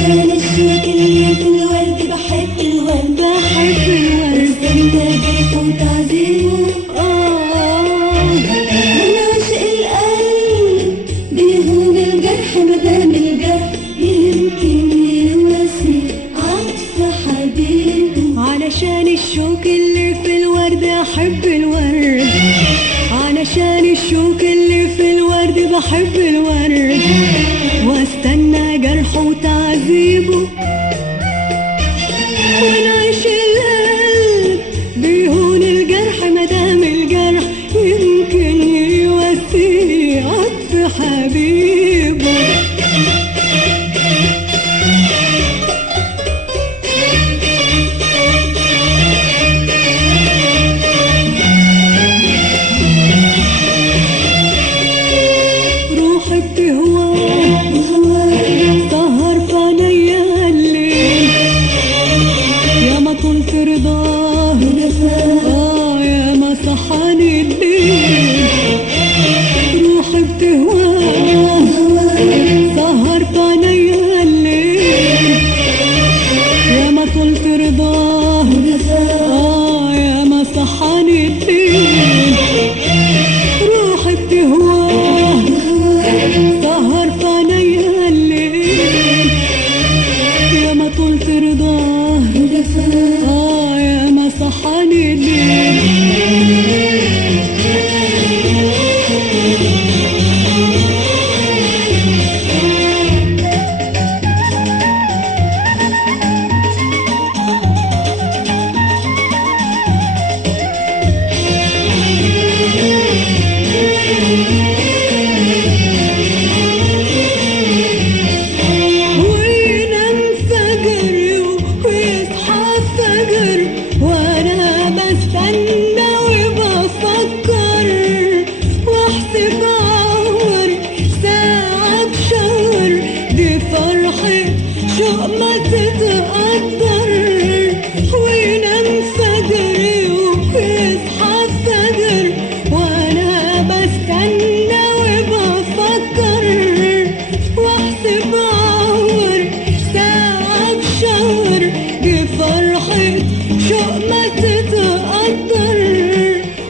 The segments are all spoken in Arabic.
علشان الشوك اللي في الورد بحب الورد، بحب الورد واستنى جرح وتعذيبه. من عشق القلب بيهون الجرح مدام الجرح يمكن يواسي عطف حبيبه. علشان الشوك اللي في الورد احب الورد، علشان الشوك اللي في الورد بحب الورد واستنى جرحه وتعذيبه. ونعيش القلب بيهون الجرح مدام الجرح يمكن يواسي عطف حبيبه. روحي بتهواه سهر في عينيا الليل، يا ما طلت رضاه يا ما صحاني الليل. روحي بتهواه سهر في عينيا الليل، يا ما طلت رضاه يا ما صحاني الليل. روحي بتهواه سهر في عينيا الليل، يا ما طلت رضاه يا ما صحاني الليل. وينام فجر ويصحى فجر وانا بستنى وبفكر واحسب عمري ساعة بشهر، دي فرحة شوق ما تتقدر. وينام فجر ويصحى فجر وانا بستنى وبفكر واحسب عمري ساعة بشهر، دي فرحة شوق ما تتقدر.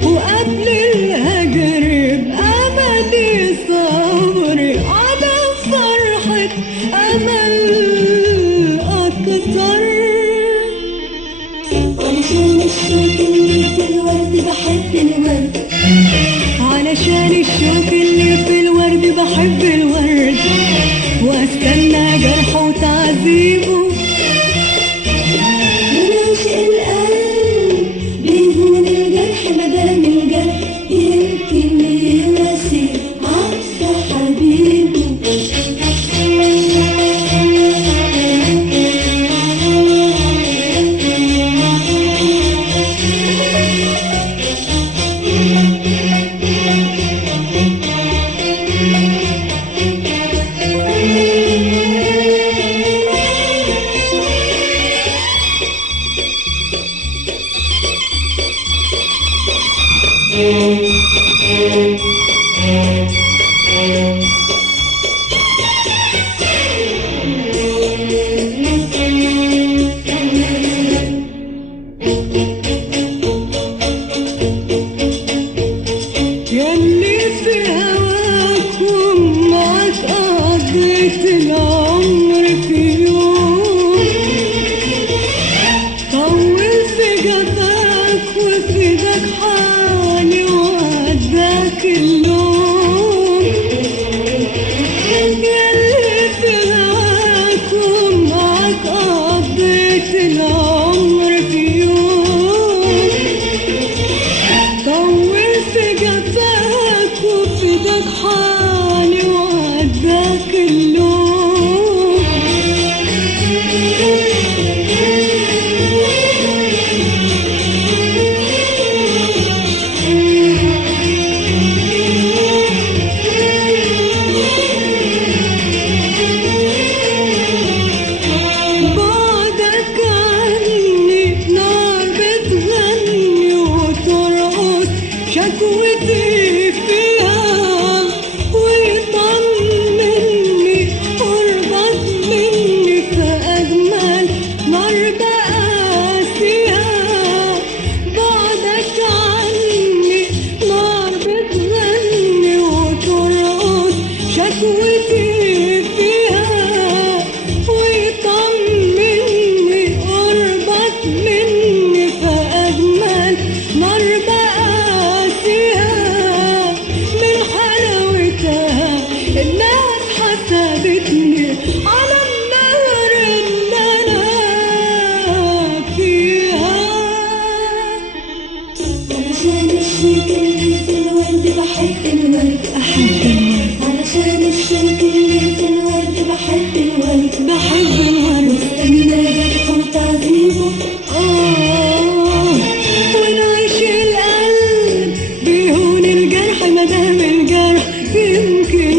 وقبل الهجر بأملي صبري على فرحة أمل أكتر. علشان الشوك اللي في الورد بحب الورد، علشان الشوك اللي في الورد بحب الورد واستنى جرحه وتعذيبه. من عشق القلب بيهون الجرح مدام الجرح يمكن يواسي عطف حبيبه. ياللي في هواك ومعك قضيت العمر في يوم، طول في جفاك وفي ايدك حالي وهداك الورد أحب الورد علشان الشوك اللي في الورد بحب الورد بحب الورد واستنى جرحه وتعذيبه ونعيش القلب بيهون الجرح مدام الجرح يمكن